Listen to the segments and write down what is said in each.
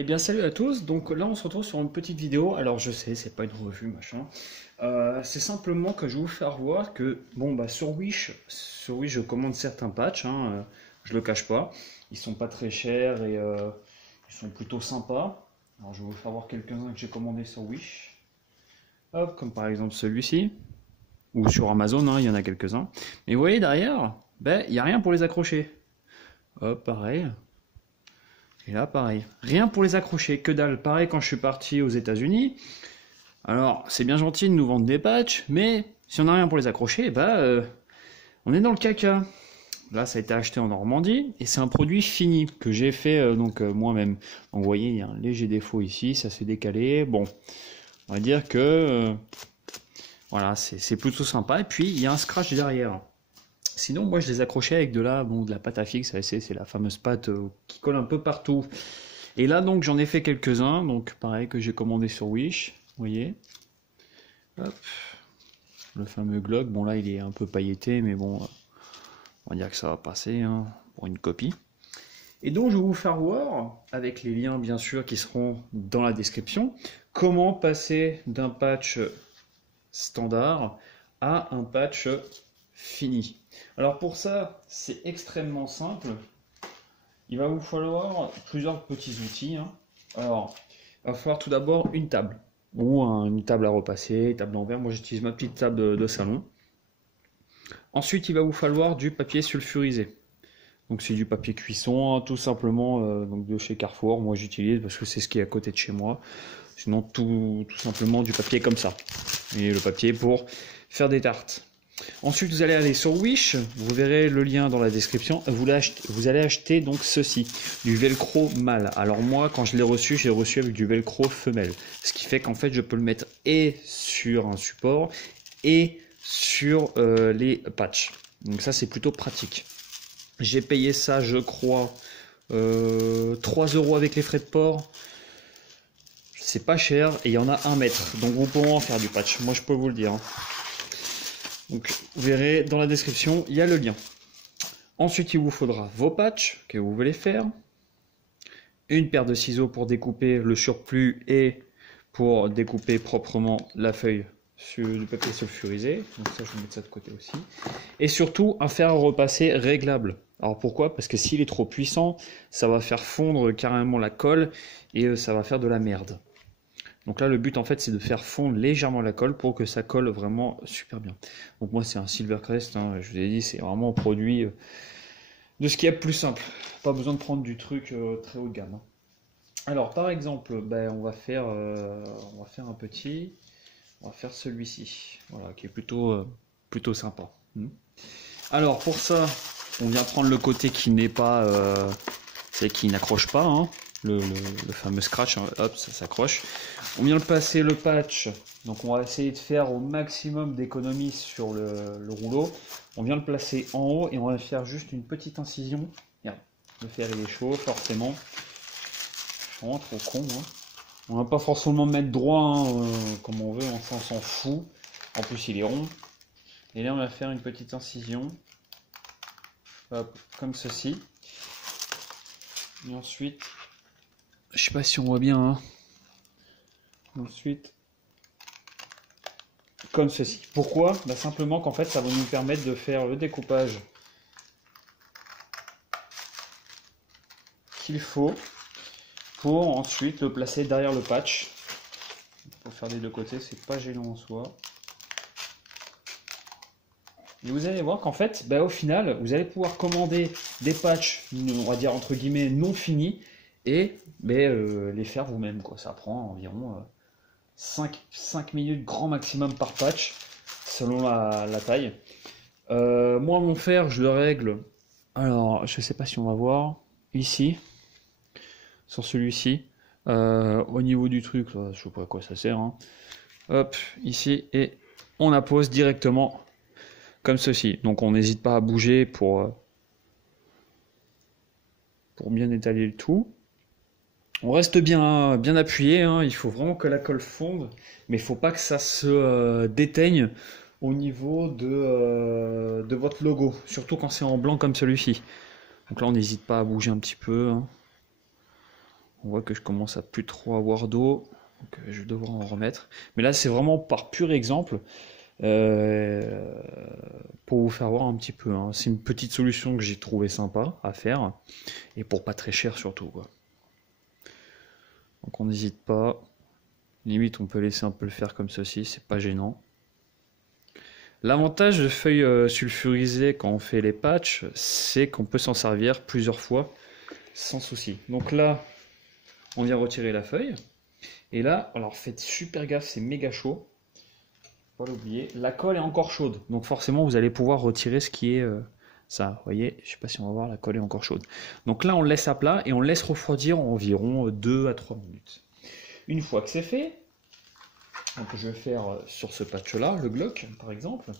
Eh bien, salut à tous. Donc là, on se retrouve sur une petite vidéo. Alors, je sais, c'est pas une revue, machin. C'est simplement que je vais vous faire voir que, bon, bah, sur Wish, je commande certains patchs. Je le cache pas. Ils sont pas très chers et ils sont plutôt sympas. Alors, je vais vous faire voir quelques-uns que j'ai commandés sur Wish. Hop, comme par exemple celui-ci. Ou sur Amazon, il y en a quelques-uns. Mais vous voyez derrière, ben, il n'y a rien pour les accrocher. Hop, pareil. Et là, pareil. Rien pour les accrocher, que dalle. Pareil quand je suis parti aux États-Unis. Alors, c'est bien gentil de nous vendre des patchs, mais si on n'a rien pour les accrocher, on est dans le caca. Là, ça a été acheté en Normandie et c'est un produit fini que j'ai fait moi-même. Donc, vous voyez, il y a un léger défaut ici, ça s'est décalé. Bon, on va dire que voilà, c'est plutôt sympa. Et puis, il y a un scratch derrière. Sinon, moi, je les accrochais avec de la pâte à fixe. C'est la fameuse pâte qui colle un peu partout. Et là, donc, j'en ai fait quelques-uns. Donc, pareil que j'ai commandé sur Wish. Vous voyez. Hop. Le fameux Glock. Bon, là, il est un peu pailleté, mais bon, on va dire que ça va passer pour une copie. Et donc, je vais vous faire voir, avec les liens, bien sûr, qui seront dans la description, comment passer d'un patch standard à un patch fini. Alors pour ça, c'est extrêmement simple. Il va vous falloir plusieurs petits outils. Alors, il va falloir tout d'abord une table ou une table à repasser, table en verre. Moi, j'utilise ma petite table de salon. Ensuite, il va vous falloir du papier sulfurisé. Donc c'est du papier cuisson, tout simplement donc de chez Carrefour. Moi, j'utilise parce que c'est ce qui est à côté de chez moi. Sinon, tout simplement du papier comme ça. Et le papier pour faire des tartes. Ensuite, vous allez aller sur Wish, vous verrez le lien dans la description. Vous allez acheter donc ceci, du velcro mâle. Alors moi, quand je l'ai reçu, j'ai reçu avec du velcro femelle. Ce qui fait qu'en fait, je peux le mettre et sur un support et sur les patchs. Donc ça, c'est plutôt pratique. J'ai payé ça, je crois, 3 € avec les frais de port. C'est pas cher et il y en a 1 mètre. Donc vous pourrez en faire du patch. Moi, je peux vous le dire. Donc vous verrez dans la description, il y a le lien. Ensuite, il vous faudra vos patchs que vous voulez faire, une paire de ciseaux pour découper le surplus et pour découper proprement la feuille sur du papier sulfurisé. Donc ça, je vais mettre ça de côté aussi. Et surtout, un fer à repasser réglable. Alors pourquoi? Parce que s'il est trop puissant, ça va faire fondre carrément la colle et ça va faire de la merde. Donc là, le but, en fait, c'est de faire fondre légèrement la colle pour que ça colle vraiment super bien. Donc moi, c'est un Silvercrest. Je vous ai dit, c'est vraiment un produit de ce qu'il y a de plus simple. Pas besoin de prendre du truc très haut de gamme. Alors, par exemple, on va faire un petit. On va faire celui-ci. Voilà, qui est plutôt sympa. Alors, pour ça, on vient prendre le côté qui n'est pas... qui n'accroche pas, le fameux scratch, hop, ça s'accroche. On vient de passer le patch, donc on va essayer de faire au maximum d'économies sur le rouleau. On vient le placer en haut et on va faire juste une petite incision. Regarde, le fer il est chaud, forcément. Oh, trop con, On va pas forcément mettre droit comme on veut, on s'en fout. En plus il est rond. Et là on va faire une petite incision. Hop, comme ceci. Et ensuite, je sais pas si on voit bien. Ensuite, comme ceci. Pourquoi? Simplement qu'en fait, ça va nous permettre de faire le découpage qu'il faut pour ensuite le placer derrière le patch. Pour faire des deux côtés, c'est pas gênant en soi. Et vous allez voir qu'en fait, au final, vous allez pouvoir commander des patchs, on va dire entre guillemets, non finis, et les faire vous-même. Ça prend environ 5 minutes grand maximum par patch, selon la taille. Moi, mon fer, je le règle. Alors, je sais pas si on va voir, ici, sur celui-ci, au niveau du truc, là, je sais pas à quoi ça sert. Hop, ici, et on appose directement comme ceci. Donc on n'hésite pas à bouger pour bien étaler le tout. On reste bien appuyé, il faut vraiment que la colle fonde, mais il ne faut pas que ça se déteigne au niveau de votre logo, surtout quand c'est en blanc comme celui-ci. Donc là on n'hésite pas à bouger un petit peu. On voit que je commence à plus trop avoir d'eau, donc je vais devoir en remettre. Mais là, c'est vraiment par pur exemple, pour vous faire voir un petit peu, hein. C'est une petite solution que j'ai trouvé sympa à faire, et pour pas très cher surtout, quoi. Donc on n'hésite pas. Limite, on peut laisser un peu le faire comme ceci, c'est pas gênant. L'avantage de feuilles sulfurisées quand on fait les patchs, c'est qu'on peut s'en servir plusieurs fois sans souci. Donc là, on vient retirer la feuille. Et là, alors faites super gaffe, c'est méga chaud. Faut pas l'oublier. La colle est encore chaude. Donc forcément, vous allez pouvoir retirer ce qui est ça. Vous voyez, je sais pas si on va voir, la colle est encore chaude. Donc là, on le laisse à plat et on le laisse refroidir environ 2 à 3 minutes. Une fois que c'est fait, donc je vais faire sur ce patch-là, le Glock par exemple.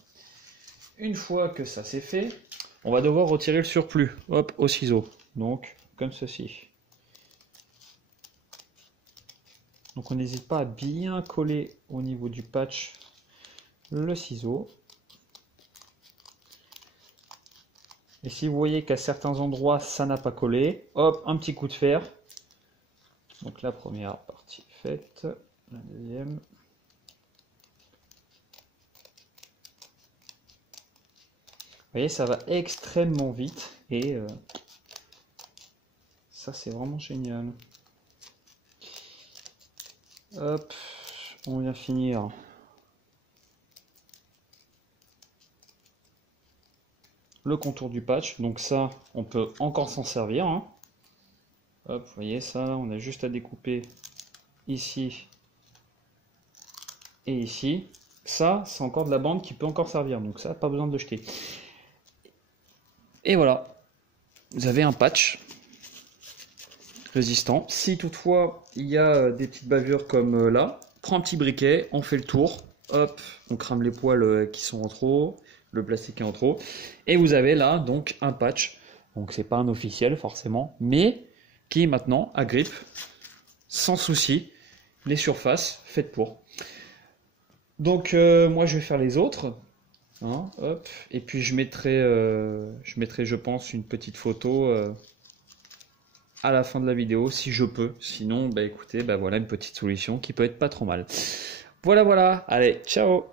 Une fois que ça c'est fait, on va devoir retirer le surplus, hop, au ciseau. Donc, comme ceci. Donc on n'hésite pas à bien coller au niveau du patch le ciseau. Et si vous voyez qu'à certains endroits ça n'a pas collé, hop, un petit coup de fer. Donc la première partie faite, la deuxième. Vous voyez, ça va extrêmement vite et ça c'est vraiment génial. Hop, on vient finir le contour du patch. Donc ça, on peut encore s'en servir, hein. Hop, vous voyez ça, on a juste à découper ici et ici. Ça, c'est encore de la bande qui peut encore servir, donc ça, pas besoin de le jeter. Et voilà, vous avez un patch résistant. Si toutefois il y a des petites bavures comme là, prends un petit briquet, on fait le tour, hop, on crame les poils qui sont en trop, le plastique est en trop, et vous avez là donc un patch. Donc c'est pas un officiel forcément, mais qui maintenant agrippe sans souci les surfaces faites pour. Donc moi je vais faire les autres. Hein, hop. Et puis je mettrai je pense une petite photo à la fin de la vidéo si je peux. Sinon, bah écoutez, bah voilà une petite solution qui peut être pas trop mal. Voilà, allez, ciao!